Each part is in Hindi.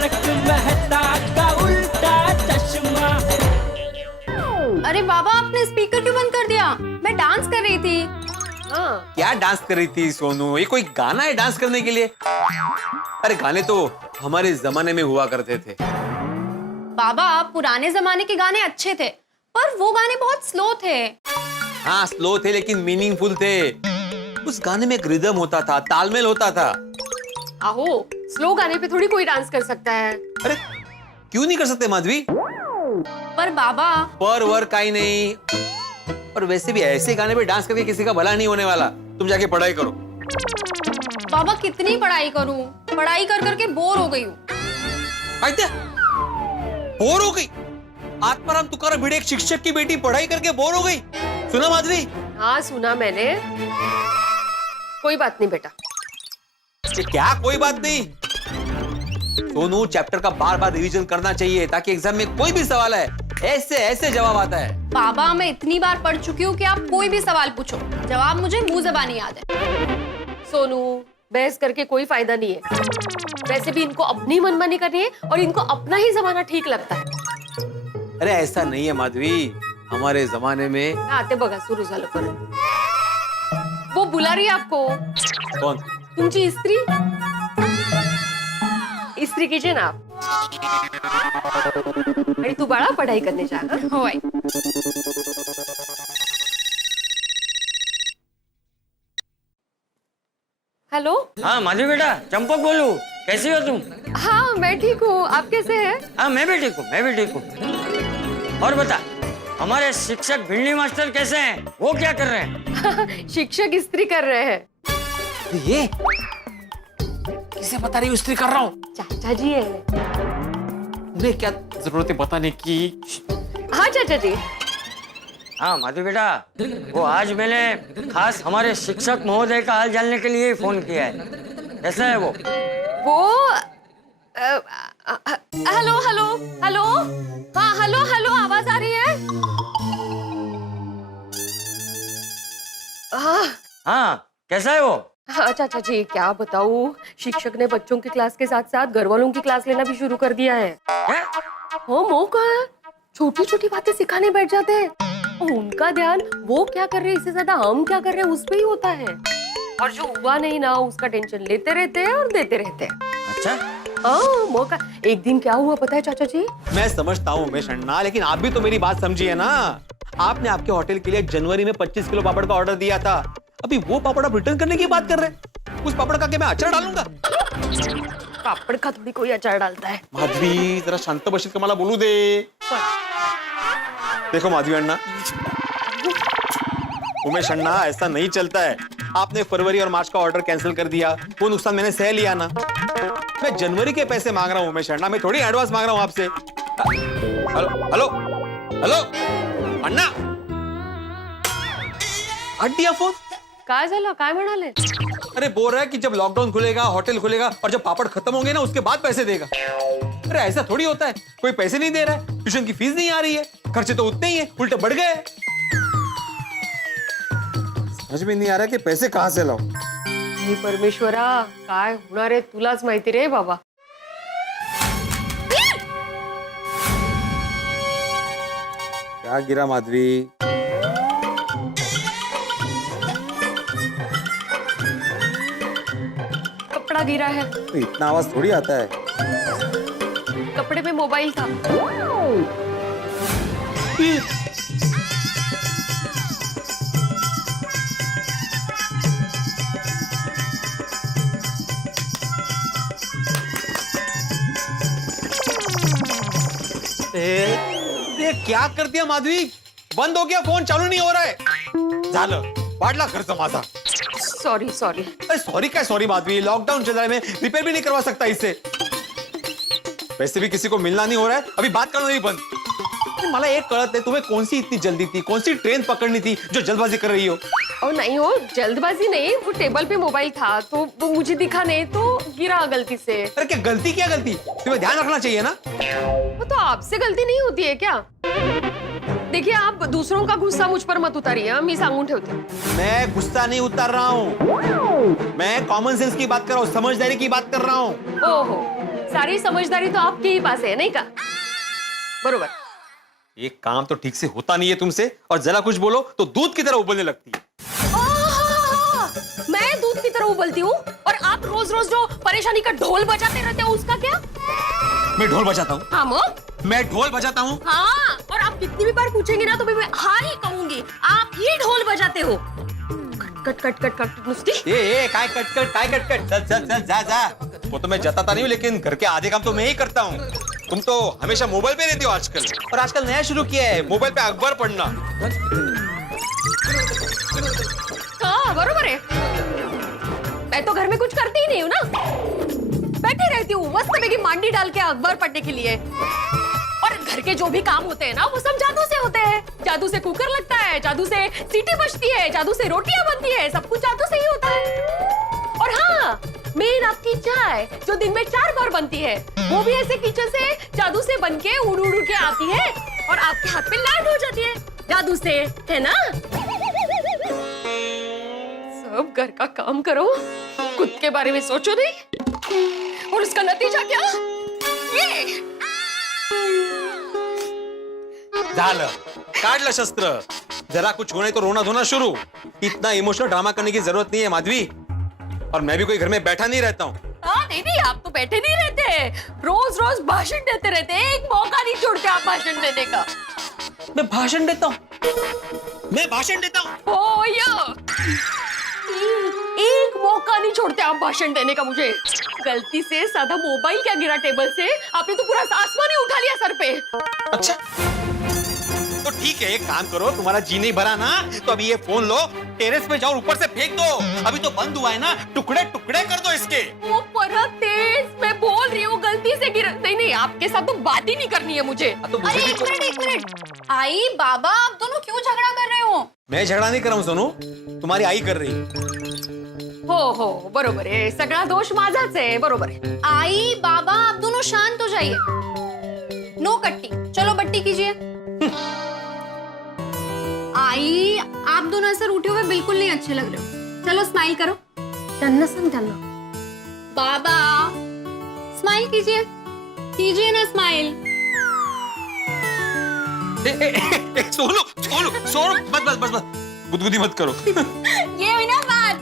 तारक मेहता का उल्टा चश्मा। अरे बाबा, आपने स्पीकर क्यों बंद कर दिया? मैं डांस कर रही थी। हाँ। क्या डांस कर रही थी सोनू? ये कोई गाना है डांस करने के लिए? अरे गाने तो हमारे जमाने में हुआ करते थे। बाबा, पुराने जमाने के गाने अच्छे थे, पर वो गाने बहुत स्लो थे। हाँ, स्लो थे लेकिन मीनिंगफुल थे। उस गाने में एक रिदम होता था, तालमेल होता था। आहो, स्लो गाने पे थोड़ी कोई डांस कर सकता है। अरे क्यों नहीं कर सकते माधवी? पर बाबा, पर वर का ही नहीं। और वैसे भी ऐसे गाने पे डांस करके किसी का भला नहीं होने वाला। तुम जाके पढ़ाई करो। बाबा कितनी पढ़ाई करूं? पढ़ाई कर करके बोर हो गई हूँ। बोर हो गई? आत्माराम तुकाराम भिड़े एक शिक्षक की बेटी पढ़ाई करके बोर हो गई? सुना माधवी? हाँ सुना मैंने। कोई बात नहीं बेटा। क्या कोई बात नहीं? सोनू, चैप्टर का बार बार रिवीजन करना चाहिए ताकि एग्जाम में कोई भी सवाल है ऐसे ऐसे जवाब आता है। बाबा, मैं इतनी बार पढ़ चुकी हूँ कि आप कोई भी सवाल पूछो, जवाब मुझे मुंह ज़बानी याद है। सोनू, बहस करके कोई फायदा नहीं है। वैसे भी इनको अपनी मनमानी करनी है और इनको अपना ही जमाना ठीक लगता है। अरे ऐसा नहीं है माधवी, हमारे जमाने में। आते बघा सुरू झालं परत। वो बुला रही है आपको। कौन? तुमची इस्त्री। इस्त्री कीजिए ना आप। अरे तू बाळा पढ़ाई करने जा। हाँ? हो आई। हेलो। हाँ माधवी बेटा, चंपक बोलूं। कैसी हो तुम? हाँ मैं ठीक हूँ, आप कैसे हैं? हाँ मैं भी ठीक हूँ, मैं भी ठीक हूँ। और बता, हमारे शिक्षक भिंडी मास्टर कैसे हैं? वो क्या कर रहे हैं? शिक्षक इस्त्री कर रहे हैं। ये किसे बता रही हो इस्त्री कर रहा हूँ? चाचा जी है। उन्हें क्या जरूरत है बताने की? हाँ चाचा जी। हाँ माधवी बेटा, वो आज मैंने खास हमारे शिक्षक महोदय का हाल जानने के लिए ही फोन किया है। कैसा है वो? Hello hello hello. हाँ हेलो हेलो, आवाज आ रही है? हाँ कैसा है वो? हाँ चाचा जी, क्या बताऊँ, शिक्षक ने बच्चों की क्लास के साथ साथ घर वालों की क्लास लेना भी शुरू कर दिया है। क्या? हो मौका है, छोटी छोटी बातें सिखाने बैठ जाते हैं। और उनका ध्यान वो क्या कर रहे हैं इससे ज्यादा हम क्या कर रहे हैं उस पे ही होता है। और जो हुआ नहीं ना उसका टेंशन लेते रहते हैं और देते रहते हैं। अच्छा। हाँ मौका। एक दिन क्या हुआ पता है चाचा जी? मैं समझता हूँ उमेश अन्ना, लेकिन आप भी तो मेरी बात समझिए ना। आपने आपके होटल के लिए जनवरी में 25 किलो पापड़ का ऑर्डर दिया था। अभी वो पापड़ आप रिटर्न करने की बात कर रहे हैं। उस पापड़ का क्या मैं अचार डालूंगा? पापड़ का थोड़ी कोई अचार डालता है। माधवी जरा शांत बशीत का मला बोलू दे। देखो माधवी अन्ना, उमेश अन्ना, ऐसा नहीं चलता है। आपने फरवरी और मार्च का ऑर्डर कैंसिल कर दिया, वो नुकसान मैंने सह लिया ना। मैं जनवरी के पैसे मांग रहा हूँ उमेश अन्ना, मैं थोड़ी एडवांस मांग रहा हूँ आपसे। हेलो हेलो हेलो अन्ना, हट दिया फोन। काय झालं, काय म्हणाले? अरे बोल रहा है कि जब लॉकडाउन खुलेगा, होटल खुलेगा और जब पापड़ खत्म होंगे ना उसके बाद पैसे देगा। अरे ऐसा थोड़ी होता है, कोई पैसे नहीं दे रहा है, ट्यूशन की फीस नहीं आ रही है, खर्चे तो उतने ही है, उल्टे बढ़ गए। समझ में नहीं आ रहा कि पैसे कहां से लाऊं। हे परमेश्वरा, काय होणार आहे तुलाच माहिती रे बाबा। क्या गिरा माधवी? कपड़ा गिरा है। तो इतना आवाज थोड़ी आता है। कपड़े पे मोबाइल था। ये क्या कर दिया माधवी? बंद हो गया फोन, चालू नहीं हो रहा है। झालं, वाढला खर्च माझा। Sorry sorry. अरे सॉरी क्या सॉरी माधवी, लॉकडाउन चल रहा है, मैं रिपेयर भी नहीं करवा सकता इससे। वैसे भी किसी को मिलना नहीं हो रहा है, अभी बात करना नहीं बंद। मला एक कळत नहीं, तुम्हें कौन सी इतनी जल्दी थी, कौन सी ट्रेन पकड़नी थी जो जल्दबाजी कर रही हो? और नहीं हो, जल्दबाजी नहीं, वो टेबल पे मोबाइल था तो वो मुझे दिखा नहीं तो गिरा गलती से। अरे क्या गलती, क्या गलती? तुम्हें ध्यान रखना चाहिए ना। वो तो आपसे गलती नहीं होती है क्या? देखिए आप दूसरों का गुस्सा मुझ पर मत उतारिए, मी सांगून ठेवते। मैं गुस्सा नहीं उतार रहा हूँ, मैं कॉमन सेंस की बात कर रहा हूँ, समझदारी की बात कर रहा हूँ। ओहो, सारी समझदारी तो आपके ही पास है, नहीं का? बरोबर। एक काम तो ठीक से होता नहीं है तुमसे, और जरा कुछ बोलो तो दूध की तरह उबलने लगती है। मैं दूध की तरह उबलती हूँ और आप रोज रोज जो परेशानी का ढोल बजाते रहते हो, उसका क्या? मैं ढोल बजाता हूँ? हाँ मो? मैं ढोल बजाता हूँ? हाँ, और आप कितनी भी बार पूछेंगे ना तो भी मैं हाँ ही कहूंगी, आप ही ढोल बजाते हो। कट कट कट कट नुस्ती। ए काय कट कट काय कट कट, चल चल चल जा जा। वो तो मैं जताता नहीं हूँ, लेकिन घर के आधे काम तो मैं ही करता हूँ। तुम तो हमेशा मोबाइल पे रहती हो आजकल, और आजकल नया शुरू किया है मोबाइल पे अखबार पढ़ना। हाँ बरोबर है, मैं तो घर में कुछ करती ही नहीं हूँ ना, बैठी रहती हूँ मस्त बेगी मांडी डाल के अखबार पढ़ने के लिए। और घर के जो भी काम होते हैं ना, वो सब जादू से होते हैं। जादू से कुकर लगता है, जादू से सीटी बजती है, जादू से रोटियां बनती है, सब कुछ जादू से ही होता है। और हाँ, मेन आपकी चाय जो दिन में 4 बार बनती है, वो भी ऐसे किचन से जादू से बन के उड़ उड़ के आती है और आपके हाथ पे लैंड हो जाती है जादू से, है ना? सब घर का काम करो, खुद के बारे में सोचो नहीं, और उसका नतीजा क्या? ये झालं, काढलं शस्त्र। जरा कुछ होने तो रोना धोना शुरू। इतना इमोशनल ड्रामा करने की जरूरत नहीं है माधवी, और मैं भी कोई घर में बैठा नहीं रहता हूँ। हाँ नहीं, आप तो बैठे नहीं रहते, रोज रोज भाषण देते रहते हैं, एक मौका नहीं छोड़ते आप भाषण देने का। मैं भाषण देता हूँ? मैं भाषण देता हूँ? ओ या एक मौका नहीं छोड़ते आप भाषण देने का। मुझे गलती से साधा मोबाइल क्या गिरा टेबल से, आपने तो पूरा आसमान ही उठा लिया सर पे। अच्छा तो ठीक है, एक काम करो, तुम्हारा जी नहीं भरा ना, तो अभी ये फोन लो, टेरेस पे जाओ, ऊपर से फेंक दो। अभी तो बंद हुआ है ना, टुकड़े टुकड़े कर दो इसके। वो परत तेज, मैं बोल रही हूँ गलती से गिरा। नहीं नहीं, आपके साथ तो बात ही नहीं करनी है मुझे। तो मुझे अरे भी एक मिनट। आई बाबा, आप दोनों क्यों झगड़ा कर रहे हो? मैं झगड़ा नहीं कर रहा हूँ सोनू, तुम्हारी आई कर रही। हो बरोबर आहे, सगळा दोष माझाच आहे, बरोबर आहे। आई बाबा, आप दोनों शांत हो जाइए। नो कट्टी, चलो बट्टी कीजिए। आई, आप दोनों ऐसे रूठे हुए बिल्कुल नहीं अच्छे लग रहे हो। चलो स्माइल करो। त्यांना सांग त्यांना। बाबा स्माइल कीजिए, कीजिए ना स्माइल। सोनू सोनू सोनू, बस बस बस बस, गुदगुदी मत करो। ये हुई ना बात।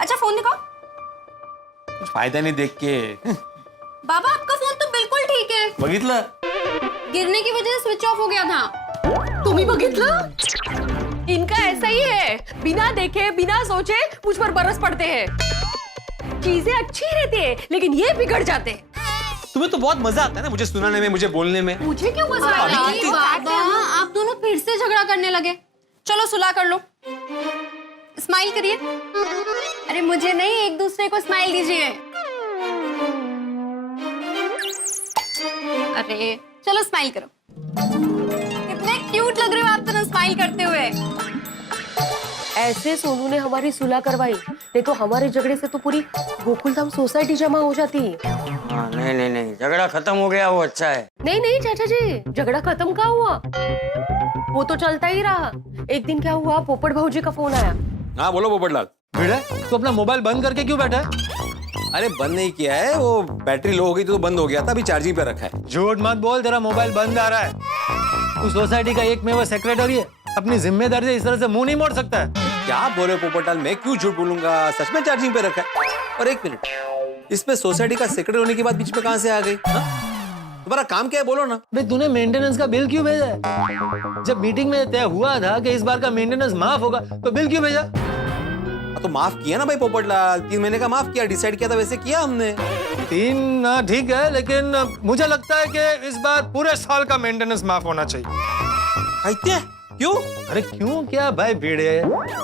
अच्छा फोन दिखाओ। कुछ फायदा नहीं देख के। बाबा आपका फोन तो बिल्कुल ठीक है, बघितलं? गिरने की वजह से स्विच ऑफ हो गया था। तुम्ही बघितलं? इनका ऐसा ही है, बिना देखे बिना सोचे मुझ पर बरस पड़ते हैं। चीजें अच्छी रहती है लेकिन ये बिगड़ जाते हैं। तुम्हें तो बहुत मजा आता है ना मुझे सुनाने में, मुझे बोलने में। मुझे क्यों मजा अभी आया? कितनी- बाबा आप दोनों फिर से झगड़ा करने लगे। चलो सुलह कर लो, स्माइल करिए। अरे मुझे नहीं, एक दूसरे को स्माइल दीजिए। अरे चलो स्माइल करो। कितने क्यूट लग रहे हो आप दोनों स्माइल करते हुए। ऐसे सोनू ने हमारी सुलह करवाई, नहीं तो हमारे झगड़े से तो पूरी गोकुलधाम सोसाइटी जमा हो जाती। हाँ, नहीं नहीं नहीं, झगड़ा खत्म हो गया, वो अच्छा है। नहीं नहीं चाचा जी, झगड़ा खत्म कहाँ हुआ, वो तो चलता ही रहा। एक दिन क्या हुआ, पोपट भाऊजी का फोन आया। हाँ बोलो पोपटलाल। भिड़ा, तू अपना मोबाइल बंद करके क्यों बैठा है? अरे बंद नहीं किया है, वो बैटरी लो हो गई तो बंद हो गया था, अभी चार्जिंग पे रखा है। झूठ मत बोल, तेरा मोबाइल बंद आ रहा है। तू सोसाइटी का एकमेव सेक्रेटरी है, अपनी जिम्मेदारी से इस तरह से मुंह नहीं मोड़ सकता है। क्या बोले पोपटलाल, मैं क्यों झूठ बोलूंगा, सच में चार्जिंग पे रखा है। और एक मिनट, इसमें सोसाइटी का सेक्रेटरी होने की बात बीच में कहां से आ गई? तुम्हारा काम क्या है बोलो ना। भाई तूने मेंटेनेंस का बिल क्यों भेजा है? जब मीटिंग में तय हुआ था कि इस बार का मेंटेनेंस माफ होगा, तो बिल क्यों भेजा? तो माफ किया ना भाई पोपटलाल, 3 महीने का माफ किया, डिसाइड किया था वैसे किया हमने। 3 ठीक है, लेकिन मुझे लगता है कि इस बार पूरे साल का मेंटेनेंस माफ होना चाहिए। क्यों? अरे क्यों क्या भाई भिड़े,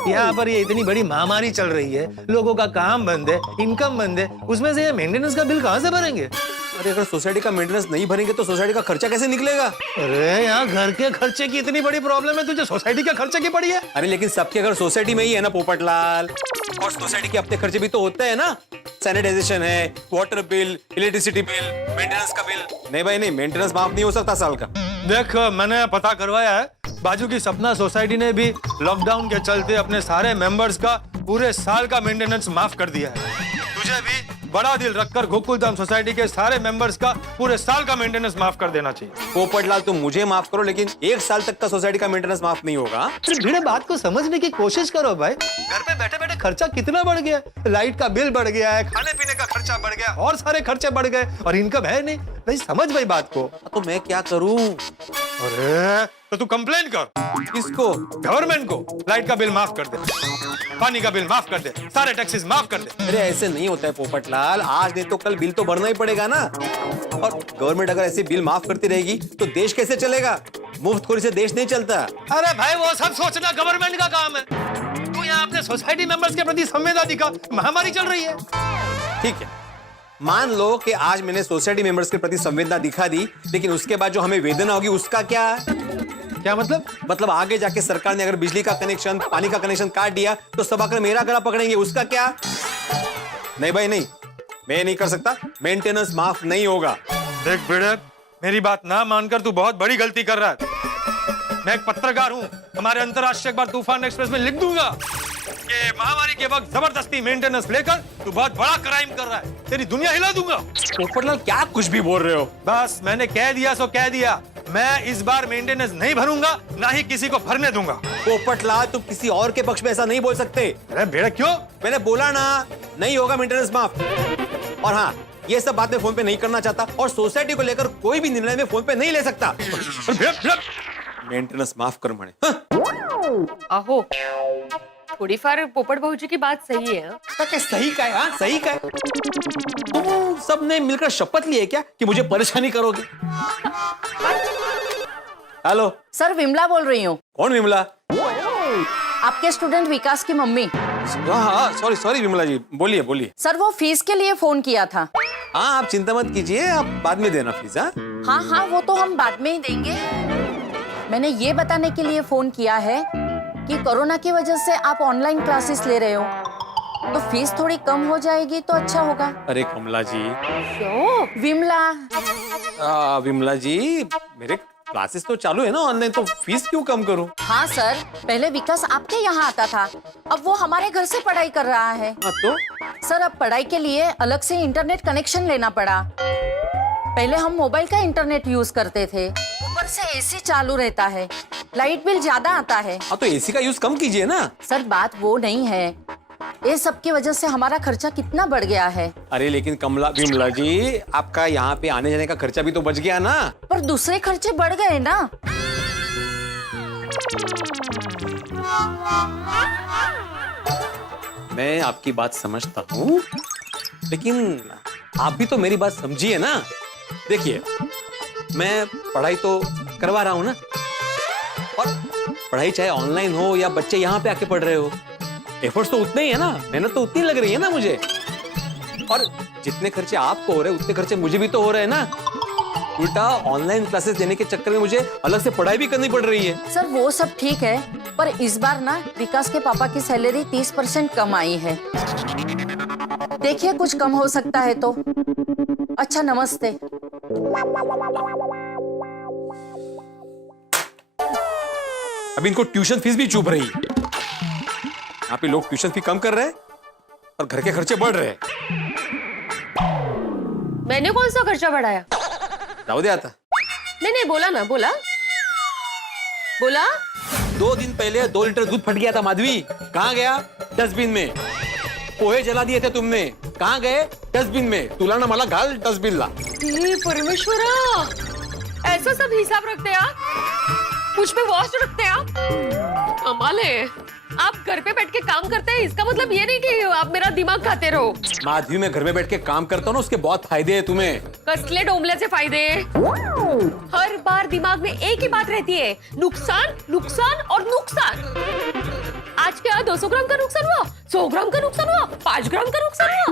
यहाँ पर ये इतनी बड़ी महामारी चल रही है, लोगों का काम बंद है, इनकम बंद है, उसमें से ये मेंटेनेंस का बिल कहाँ से भरेंगे? अरे अगर सोसाइटी का मेंटेनेंस नहीं भरेंगे तो सोसाइटी का खर्चा कैसे निकलेगा? अरे यहाँ घर के खर्चे की इतनी बड़ी प्रॉब्लम है, तुझे सोसाइटी के खर्चे की पड़ी है? अरे लेकिन सबके घर सोसाइटी में ही है ना पोपटलाल, और सोसाइटी के अपने खर्चे भी तो होते हैं ना। सैनिटाइजेशन है, water bill, electricity bill, maintenance का बिल। नहीं भाई नहीं, मेंटेनेंस माफ नहीं हो सकता साल का। देख, मैंने पता करवाया है, बाजू की सपना सोसाइटी ने भी लॉकडाउन के चलते अपने सारे मेंबर्स का पूरे साल का मेंटेनेंस माफ कर दिया है। तुझे भी बड़ा दिल रखकर गोकुलधाम सोसाइटी के सारे मेंबर्स का पूरे साल का मेंटेनेंस माफ कर देना चाहिए। पोपटलाल तुम मुझे माफ करो, लेकिन 1 साल तक का सोसाइटी का मेंटेनेंस माफ नहीं होगा। अरे भिड़े, बात को समझने की कोशिश करो भाई। घर पे बैठे बैठे खर्चा कितना बढ़ गया, लाइट का बिल बढ़ गया है, खाने पीने का खर्चा बढ़ गया, और सारे खर्चे बढ़ गए, और इनकम है नहीं। भाई समझ भाई बात को। तो मैं क्या करूं? अरे तो तू कंप्लेन कर। किसको? गवर्नमेंट को। लाइट का बिल माफ कर दे, पानी का बिल माफ कर दे, सारे टैक्सेस माफ कर दे। अरे ऐसे नहीं होता है पोपटलाल, आज नहीं तो कल बिल तो भरना ही पड़ेगा ना। और गवर्नमेंट अगर ऐसे बिल माफ करती रहेगी तो देश कैसे चलेगा? मुफ्तखोरी से देश नहीं चलता। अरे भाई वो सब सोचना गवर्नमेंट का काम है। तू यहाँ अपने सोसाइटी मेंबर्स के प्रति संवेदना दिखा, महामारी चल रही है। ठीक है, मान लो कि आज मैंने सोसाइटी मेंबर्स के प्रति संवेदना दिखा दी, लेकिन उसके बाद जो हमें वेदना होगी उसका क्या? क्या मतलब? मतलब आगे जाके सरकार ने अगर बिजली का कनेक्शन, पानी का कनेक्शन काट दिया तो सब आकर मेरा गला पकड़ेंगे, उसका क्या? नहीं भाई नहीं, मैं नहीं कर सकता, मेंटेनेंस माफ नहीं होगा। देख बेटे, मेरी बात ना मानकर तू बहुत बड़ी गलती कर रहा है। मैं एक पत्रकार हूँ, हमारे अंतरराष्ट्रीय अखबार तूफान एक्सप्रेस में लिख दूंगा कि महामारी के वक्त जबरदस्ती मेंटेनेंस लेकर तू बहुत बड़ा क्राइम कर रहा है, तेरी दुनिया हिला दूंगा। पोपटलाल क्या कुछ भी बोल रहे हो? बस मैंने कह दिया सो कह दिया, मैं इस बार मेंटेनेंस नहीं भरूंगा, ना ही किसी को भरने दूंगा। पोपटलाल तुम किसी और के पक्ष में ऐसा नहीं बोल सकते। अरे बेटा क्यों? मैंने बोला ना, नहीं होगा मेंटेनेंस माफ। और हाँ, ये सब बात मैं फोन पे नहीं करना चाहता, और सोसाइटी को लेकर कोई भी निर्णय में फोन पे नहीं ले सकता। मेंटेनेंस माफ कर म्हणे। अहो, थोडीफार पोपट भाऊजी की बात सही है। क्या सही का है? हाँ सही का है। तुम सबने मिलकर शपथ ली है क्या कि मुझे परेशानी करोगे? हेलो सर, विमला बोल रही हूँ। कौन विमला? आपके स्टूडेंट विकास की मम्मी। हाँ सॉरी सॉरी विमला जी, बोलिए बोलिए। सर, वो फीस के लिए फोन किया था। हाँ आप चिंता मत कीजिए, आप बाद में देना फीस। हाँ हाँ, वो तो हम बाद में ही देंगे। मैंने ये बताने के लिए फोन किया है कि कोरोना की वजह से आप ऑनलाइन क्लासेस ले रहे हो, तो फीस थोड़ी कम हो जाएगी तो अच्छा होगा। अरे कमला जी। क्यों? विमला जी, मेरे क्लासेस तो चालू है ना ऑनलाइन, तो फीस क्यों कम करूं? हाँ सर, पहले विकास आपके यहाँ आता था, अब वो हमारे घर से पढ़ाई कर रहा है। हाँ तो? सर, अब पढ़ाई के लिए अलग से इंटरनेट कनेक्शन लेना पड़ा। पहले हम मोबाइल का इंटरनेट यूज करते थे, ऊपर से एसी चालू रहता है, लाइट बिल ज्यादा आता है। हाँ तो एसी का यूज कम कीजिए ना। सर, बात वो नहीं है, ये सब की वजह से हमारा खर्चा कितना बढ़ गया है। अरे लेकिन कमला विमला जी, आपका यहाँ पे आने जाने का खर्चा भी तो बच गया ना। पर दूसरे खर्चे बढ़ गए ना। मैं आपकी बात समझता हूँ, लेकिन आप भी तो मेरी बात समझिए ना। देखिए, मैं पढ़ाई तो करवा रहा हूँ ना, और पढ़ाई चाहे ऑनलाइन हो या बच्चे यहाँ पे आके पढ़ रहे हो, एफर्ट्स तो उतने ही है ना, मेहनत तो उतनी लग रही है ना मुझे। और जितने खर्चे आपको हो रहे हैं उतने खर्चे मुझे भी तो हो रहे हैं ना। उल्टा ऑनलाइन क्लासेस देने के चक्कर में मुझे अलग से पढ़ाई भी करनी पड़ रही है। सर, वो सब ठीक है, पर इस बार ना विकास के पापा की सैलरी 30% कम आई है। देखिए कुछ कम हो सकता है तो। अच्छा, नमस्ते। अब इनको ट्यूशन फीस भी चुभ रही है। यहाँ पे लोग ट्यूशन फी कम कर रहे हैं और घर के खर्चे बढ़ रहे हैं। मैंने कौन सा खर्चा बढ़ाया? राव दे आता। नहीं, बोला ना, बोला 2 दिन पहले 2 लीटर दूध फट गया था माधवी, कहाँ गया? डस्टबिन में। पोहे जला दिए थे तुमने, कहाँ गए? डस्टबिन में। तुला ना मला घाल डस्टबिन ला। परमेश्वरा, ऐसा सब हिसाब रखते हैं आप? मुझ पे वॉच रखते हैं आप? कमाल है। आप घर पे बैठ के काम करते हैं, इसका मतलब ये नहीं कि आप मेरा दिमाग खाते रहो। माधवी, मैं घर में बैठ के काम करता हूँ ना, उसके बहुत फायदे हैं तुम्हें। कसले डोमले से फायदे? हर बार दिमाग में एक ही बात रहती है, नुकसान नुकसान और नुकसान। आज क्या 200 ग्राम का नुकसान हुआ, 100 ग्राम का नुकसान हुआ, 5 ग्राम का नुकसान हुआ,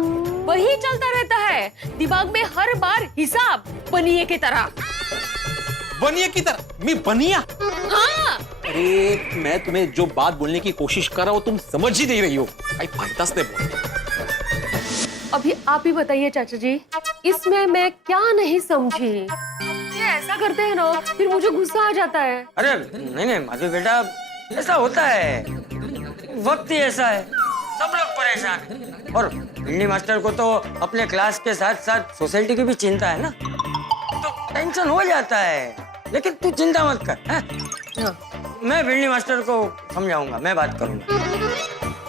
वही चलता रहता है दिमाग में हर बार हिसाब, बनिए की तरह। बनिया की तरह? मैं बनिया? हाँ। अरे मैं तुम्हें जो बात बोलने की कोशिश कर रहा हूँ तुम समझ ही नहीं रही हो। अभी आप ही बताइए चाचा जी, इसमें मैं क्या नहीं समझी? ये ऐसा करते हैं ना, फिर मुझे गुस्सा आ जाता है। अरे नहीं नहीं माधवी बेटा, ऐसा होता है, वक्त ही ऐसा है, सब लोग परेशान हैं। और भिंडी मास्टर को तो अपने क्लास के साथ साथ सोसाइटी की भी चिंता है ना, तो टेंशन हो जाता है। लेकिन तू चिंता मत कर, हैं? हाँ मैं भिंडी मास्टर को समझाऊंगा, मैं बात करूंगा।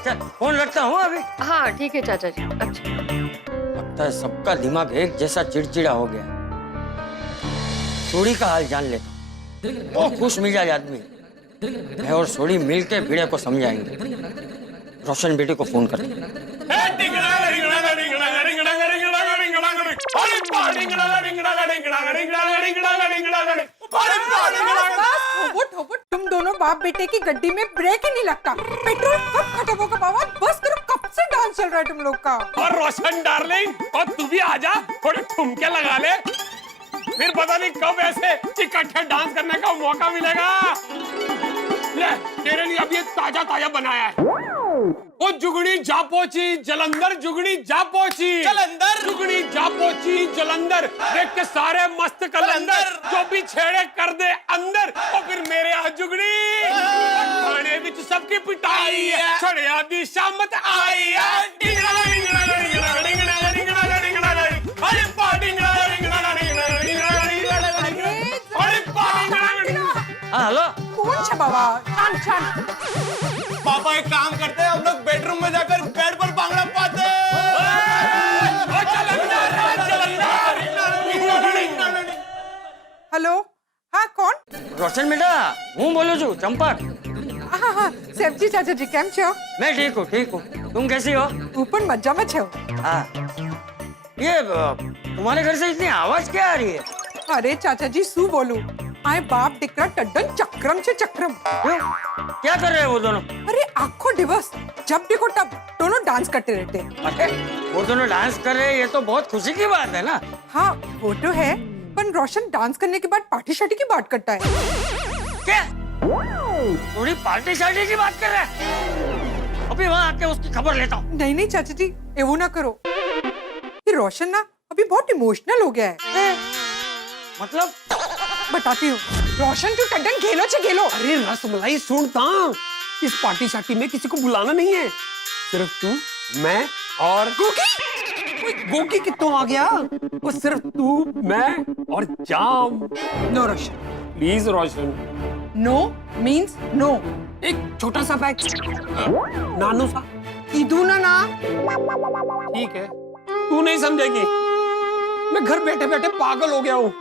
चल फोन रखता हूँ अभी। हाँ ठीक है चाचा जी। अच्छा लगता है सबका दिमाग एक जैसा चिड़चिड़ा हो गया। सोड़ी का हाल जान ले, बहुत खुश मिजाज आदमी। मैं और सोड़ी मिलके भिड़े को समझाएंगे। रोशन बेटे को फोन कर। तुम दोनों बाप बेटे की गड्डी में ब्रेक ही नहीं लगता। पेट्रोल कब खत्म होगा बाबा? बस करो, कब से डांस चल रहा है तुम लोग का। और रोशन डार्लिंग, और तू भी आजा, थोड़े ठुमके लगा ले, फिर पता नहीं कब ऐसे इकट्ठे डांस करने का मौका मिलेगा। ले तेरे लिए अभी ताजा ताजा बनाया है। वो जुगनी जा पहुंची जलंधर, जुगनी जा पहुंची जलंधर, जुगनी जा पहुंची जलंधर। देख के सारे मस्त कलंदर, जो भी छेड़े कर दे अंदर। और फिर मेरे यहाँ जुगनी थाने विच सबकी पिटाई है, छड़िया दी शामत आई है। डिंगड़ा डिंगड़ा डिंगड़ा डिंगड़ा डिंगड़ा डिंगड़ा, अरे पा डिंगड़ा डिंगड़ा डिंगड़ा डिंगड़ा, अरे पा डिंगड़ा। हाँ हेलो, कौन छे बाबा? शांत शांत। पापा एक काम करते हैं, हम लोग बेडरूम में जाकर बेड पर भांगड़ा पाते हैं। हेलो, हाँ कौन? रोशन बेटा हूँ बोलो छू, चंपक। हाँ हाँ सेवजी चाचा जी केम छो? मैं ठीक हूँ। तुम कैसी हो? ऊपर मज्जा में छो। हाँ, ये तुम्हारे घर से इतनी आवाज क्या आ रही है? अरे चाचा जी सू बोलू, आए बाप दिकरा टड्डन चक्रम से चक्रम। क्यों? क्या कर रहे हैं वो दोनों? अरे आखो दिवस जब देखो तब दोनों डांस करते रहते हैं। अरे वो दोनों डांस कर रहे हैं, ये तो बहुत खुशी की बात है ना। हाँ वो तो है, पर रोशन डांस करने के बाद पार्टी शार्टी की बात करता है। क्या? थोड़ी पार्टी शार्टी की बात कर रहा है? अभी वहाँ आके उसकी खबर लेता हूँ। नहीं नहीं चाचा जी एवो ना करो, ये रोशन ना अभी बहुत इमोशनल हो गया है। मतलब? बताती हूँ। रोशन तू टड्डन खेलो छे खेलो। अरे रसमलाई सुनता, इस पार्टी शार्टी में किसी को बुलाना नहीं है, सिर्फ तू, मैं और गोगी। गोगी कितों आ गया? वो सिर्फ तू, मैं और जाम। No Roshan. Please Roshan. No means no. एक छोटा सा पैक, नानू सा। ईदू ना। ठीक है, तू नहीं समझेगी। मैं घर बैठे बैठे पागल हो गया हूँ।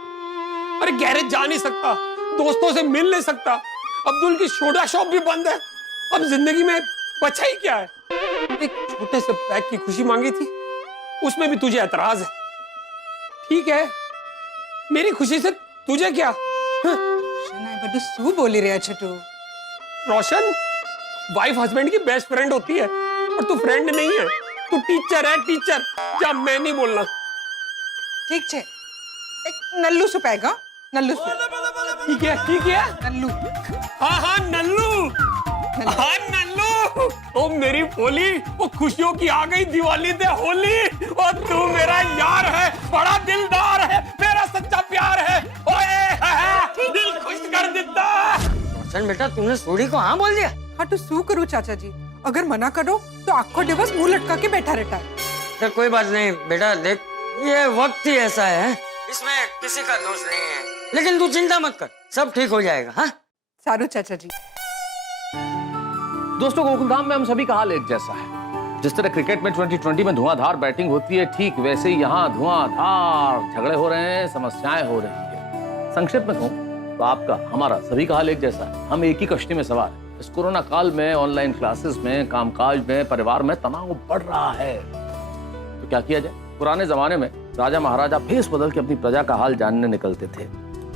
अरे गैरेज जा नहीं सकता, दोस्तों से मिल नहीं सकता, अब्दुल की सोडा शॉप भी बंद है। अब जिंदगी में बचा ही क्या है? एक छोटे से पैक की खुशी मांगी थी, उसमें भी तुझे एतराज है। ठीक है, मेरी खुशी से तुझे क्या? सू बोली रहा छटू। रोशन, वाइफ हस्बैंड की बेस्ट फ्रेंड होती है, और तू फ्रेंड नहीं है, तू टीचर है टीचर। जा, मैं नहीं बोलना। ठीक छे, एक नल्लू सु पैगा, नल्लू सु। ठीक है नल्लू। हाँ नल्लू, हाँ नल्लू। ओ मेरी फोली, वो खुशियों की आ गई दिवाली दे होली। और तू मेरा यार है, बड़ा दिलदार है, मेरा सच्चा प्यार है। ओए दिल खुश कर देता। रोशन बेटा तुमने सोडी को हाँ बोल दिया? हाँ तो सू करूँ चाचा जी, अगर मना करो तो आखो दिवस मुंह लटका के बैठा रहता है। तो कोई बात नहीं बेटा, देख ये वक्त ही ऐसा है, इसमें किसी का दोष नहीं है। लेकिन तू चिंता मत कर, सब ठीक हो जाएगा। हाँ सारू चाचा जी। दोस्तों गोकुलधाम में हम सभी का हाल एक जैसा है। जिस तरह क्रिकेट में 2020 में धुआंधार बैटिंग होती है, ठीक वैसे ही यहाँ धुआंधार झगड़े हो रहे हैं, समस्याएं हो रही है। संक्षिप्त में कहूँ तो आपका हमारा सभी का हाल एक जैसा है। हम एक ही कश्ती में सवार हैं। इस कोरोना काल में ऑनलाइन क्लासेस में, कामकाज में, परिवार में तनाव बढ़ रहा है। तो क्या किया जाए? पुराने जमाने में राजा महाराजा भेष बदल के अपनी प्रजा का हाल जानने निकलते थे।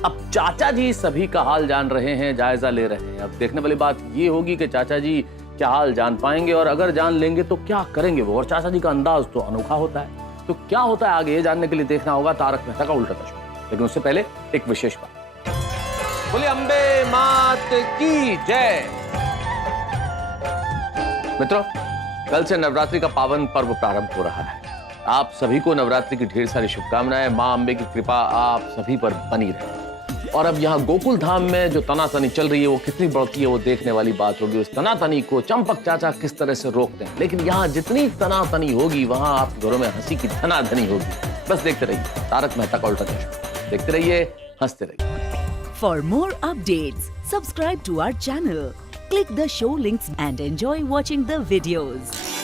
अब चाचा जी सभी का हाल जान रहे हैं, जायजा ले रहे हैं। अब देखने वाली बात ये होगी कि चाचा जी क्या हाल जान पाएंगे, और अगर जान लेंगे तो क्या करेंगे वो। और चाचा जी का अंदाज तो अनोखा होता है। तो क्या होता है आगे, ये जानने के लिए देखना होगा तारक मेहता का उल्टा चश्मा। लेकिन उससे पहले एक विशेष बात। बोले अम्बे मात की जय। मित्रों, कल से नवरात्रि का पावन पर्व प्रारंभ हो रहा है। आप सभी को नवरात्रि की ढेर सारी शुभकामनाएं। मां अम्बे की कृपा आप सभी पर बनी रहे। और अब यहाँ गोकुल धाम में जो तनातनी चल रही है वो कितनी बढ़ती है वो देखने वाली बात होगी। उस तनातनी को चंपक चाचा किस तरह से रोकते हैं। लेकिन यहाँ जितनी तनातनी होगी वहां आपके घरों में हंसी की धनाधनी होगी। बस देखते रहिए तारक मेहता का उल्टा चश्मा, देखते रहिए, हंसते रहिए। For more updates, subscribe to our channel, click the show links and enjoy watching the videos.